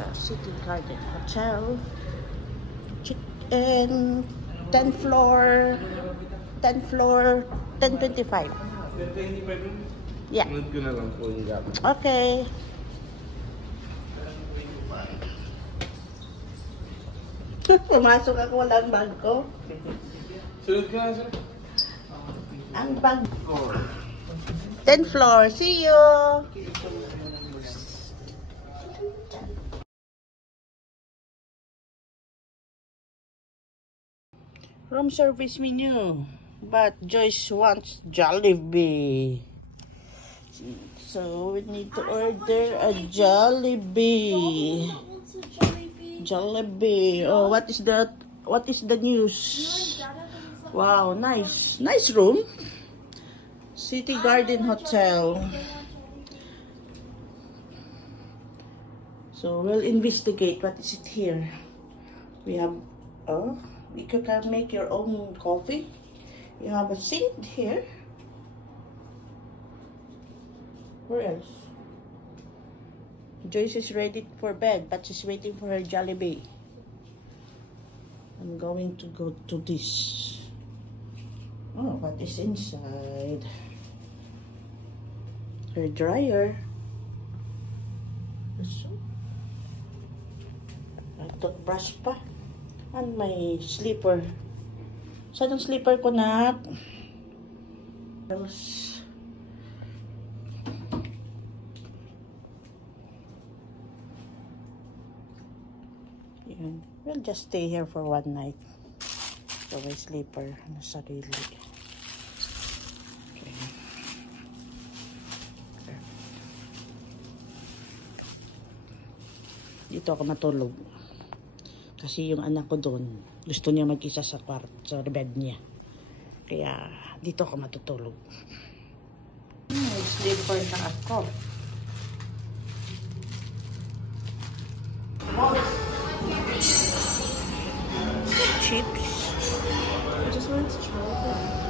sa City Garden Hotel. And 10th floor, 1025. 1025? Yeah. Sunod ko na lang po yung gap. Okay. Pumasok ako, walang bag ko. Sunod ko na, sir. Ang bag. 10th floor. See you. Room service menu. But Joyce wants Jollibee. So we need to order a Jollibee. Jollibee. Oh, what is that? What is the news? Wow, nice. Nice room. City Garden Hotel. So we'll investigate what is it here. We have, oh, you can make your own coffee. You have a sink here. Where else? Joyce is ready for bed, but she's waiting for her Jollibee. I'm going to go to this. Oh, what is inside? Her dryer. I toothbrush pa. And my slipper. Saan ang slipper ko, nak? Else. Yan. We'll just stay here for one night. So my slipper na sarili. Okay. Dito ako matulog. Kasi yung anak ko doon, gusto niya mag-isa sa kwarto, sa bed niya. Kaya dito ako matutulog. Sleeper na ako. Chips. I just wanted to try it.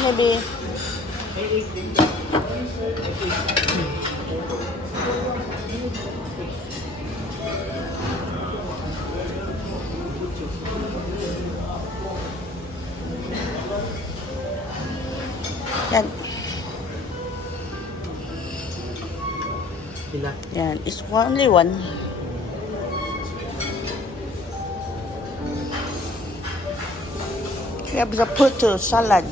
Maybe. Yan. Yan. It's only one. We have the potato salad.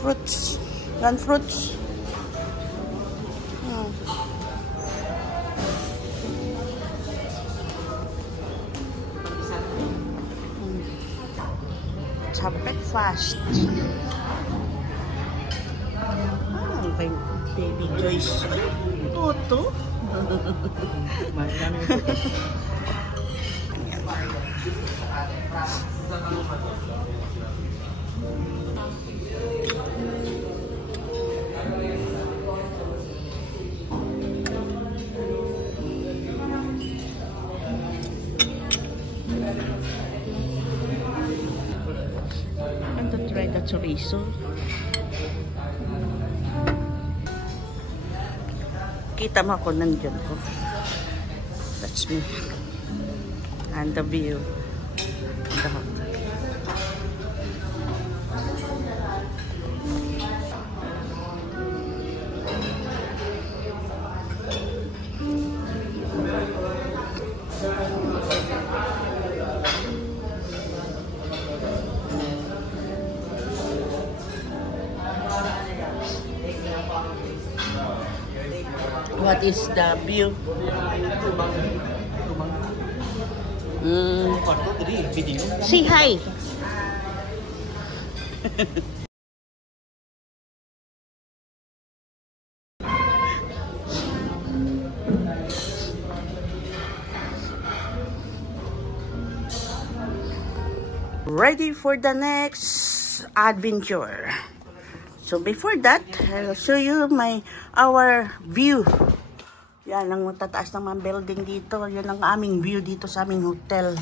Fruits. Yan fruits. It's a breakfast. Kay Baby Joyce. Toto. I'm to try the chorizo. Kita mo ako nandiyan ko. That's me. And the view. The hotel. What is the view? Say hi. Ready for the next adventure. So before that, I'll show you our view. Yan ang matataas ng mga building dito. Yan ang aming view dito sa aming hotel.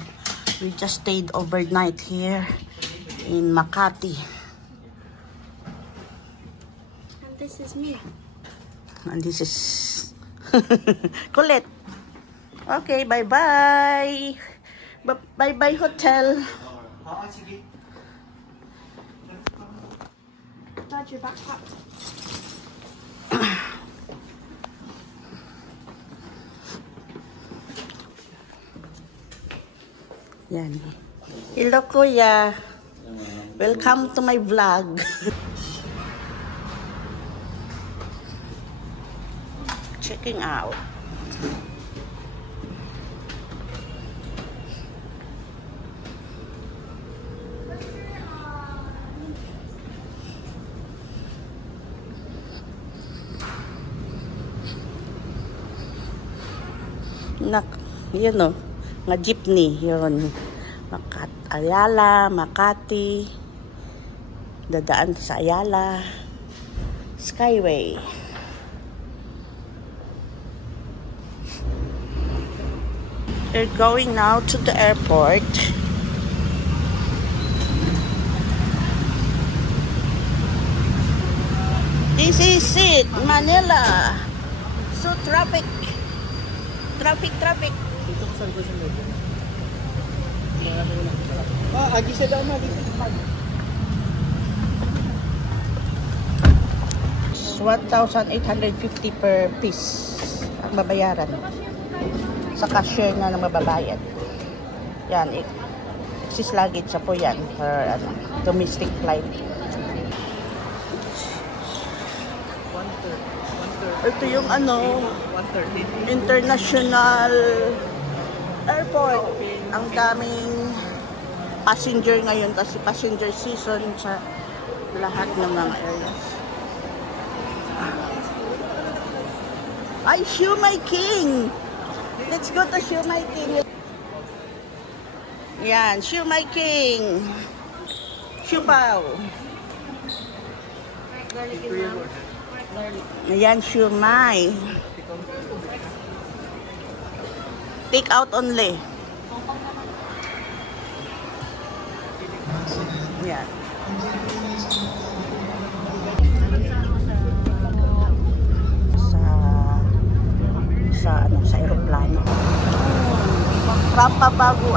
We just stayed overnight here in Makati. And this is me. And this is Colette. Okay, bye-bye. Bye-bye hotel. Dad, your backpack. Yan. Hello, Kuya. Welcome to my vlog. Checking out. Yun o, nga jeepney, yun. Ayala, Makati, dadaan sa Ayala, Skyway. We're going now to the airport. This is it, Manila. So traffic. Traffic. Dito ko saan ko sa medyo. Agi sa dama. 1,850 per piece ang babayaran. Sa cashier na mababayad. Yan, excess luggage sa po yan for domestic flight. Ito yung international airport. Ang daming passenger ngayon kasi passenger season sa lahat ng mga areas. Ay, Siomai King! Let's go to Siomai King. Yan, Siomai King. Siupaw. Ayan, siomai. Take out only. Yan. Sa aeroplano. Rampa bago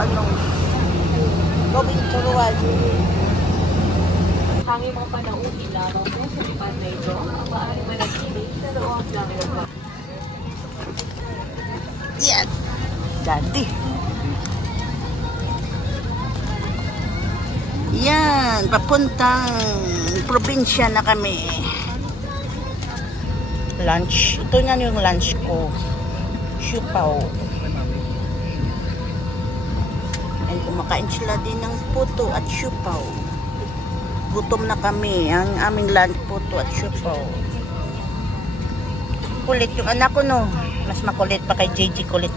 going to Ruwadi. Hangin mga panauhin lamang po sa lipan na ito ang maaaring manatili sa loob ng aeroplano. Yan. Daddy. Yan. Papuntang probinsya na kami. Lunch. Ito nga yung lunch ko. Siupaw. And kumakain sila din ng puto at siupaw. Gutom na kami. Ang aming lunch, puto at siupaw. Kulit yung anak ko, no? Mas makulit pa kay JJ kulit.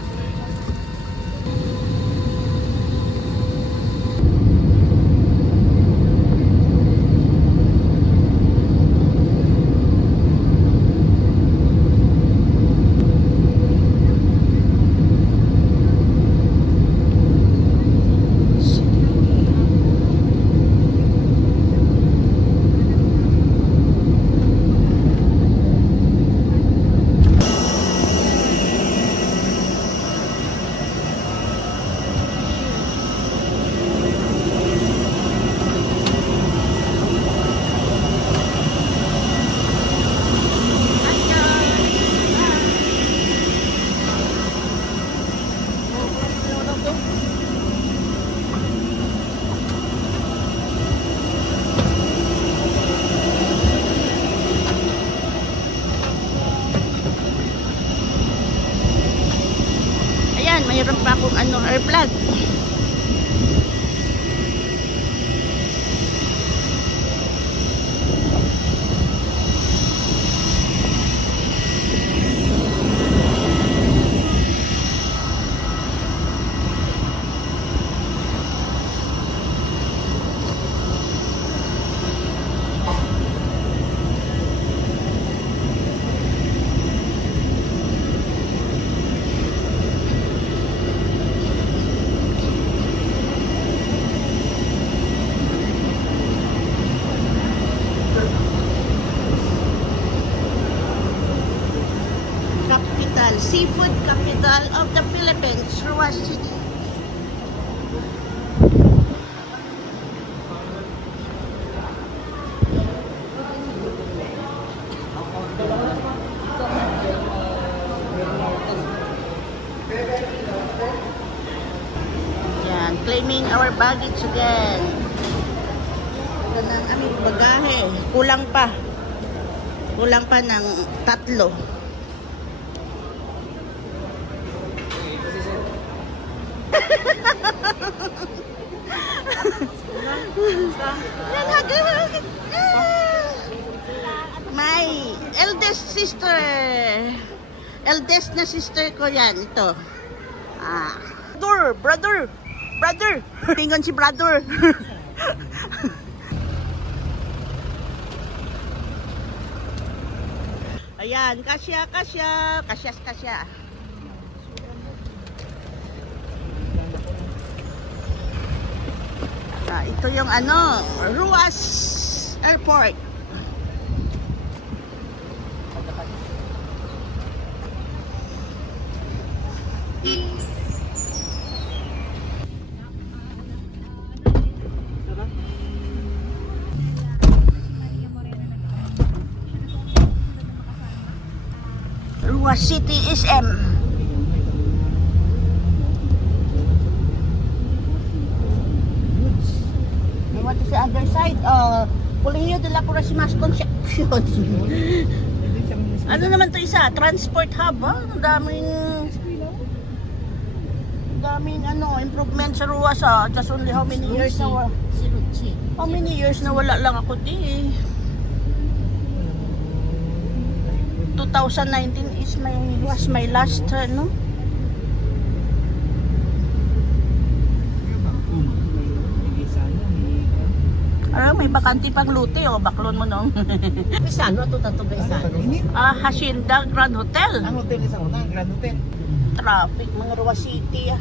Ruas City. Yan, claiming our baggage again. Ito na ang aming bagahe. Kulang pa. Kulang pa ng 3. My eldest sister. Eldest na sister ko yan. Ito. Brother. Tingnan si brother. Ayan, kasya. Ito yung Ruas Airport. Ruas City SM. What is the other side? Colegio de la Purísima Concepción. Ano naman to isa? Transport hub, ha? Daming improvement sa Ruas, ha? Just only how many years na wala lang ako di. 2019 was my last, no? May bakante pang lute, baklon mo nung. Isano ito tatong ka isano? Hacienda Grand Hotel. Ang hotel ni sa una, Grand Hotel. Traffic, mga Ruas City,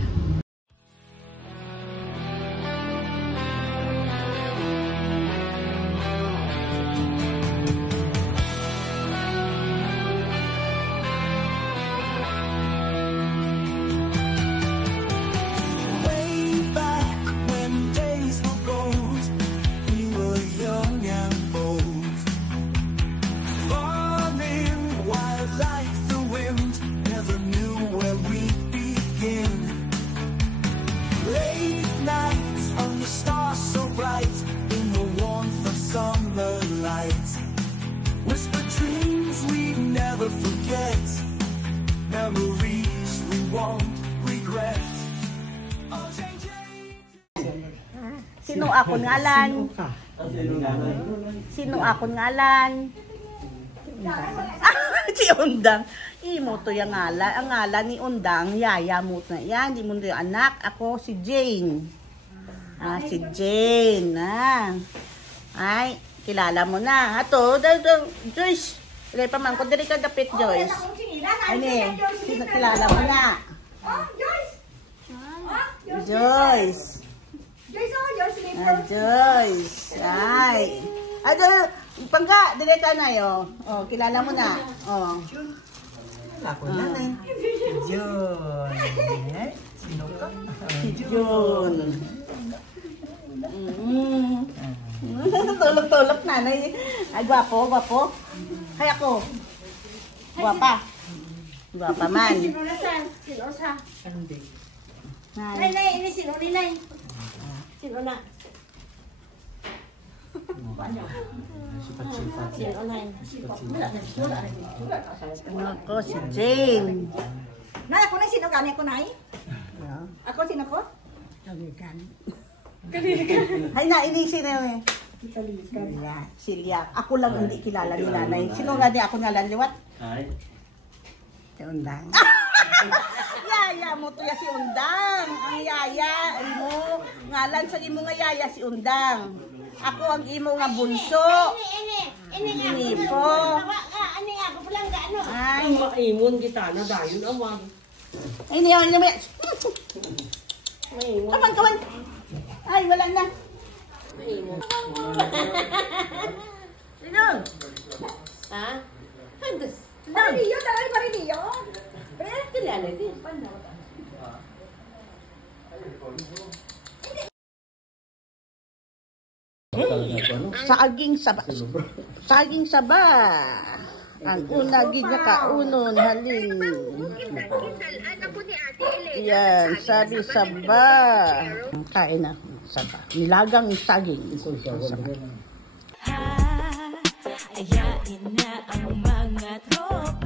Sino akong ngalan? Si Undang. Imo to yung ngalan. Ang ngalan ni Undang, yaya mo na yan. Di mo to yung anak. Ako si Jane. Si Jane. Ay, kilala mo na. Ato, Joyce. Ilay pa man. Kung dali ka dapit, Joyce. Ay, sino kilala mo na? Joyce. Joyce. Ay. Pangka, direta na yo. Kilala mo na. Ako na eh. Jun. Sino ka? Si Jun. Tulog-tulog na. Ay, gwapo. Ay, ako. Gwapa man. Sino sa? Hindi. Nay, ini sino ni Nay? Sino na? Sino na? Ako si Jane. Nay, ako na sino gani ako Nay? Ako sino ko? Ay, nainisi na yun eh. Silya. Ako lang hindi kilala ni nanay. Sino nga di ako ngalan liwat? Si Undang. Yaya mo to ya si Undang. Ang yaya mo. Ngalan sa imo nga yaya si Undang. Ako ang imo nga bunso. Ini po. Ani ako pulang gaano. Ay, Maimon kita na dayon awang. ini yan. Kaman. Ay, wala na. Maimon. Sino? Ha? Handas. Pariniyo, dahil pariniyo. Kilala din. Saging saba. Saging saba. Ang una gid niya kaunon halin. Yan, sabi saba. Kain na saba. Nilagang saging. Saba. Ayain na ang mga tropa.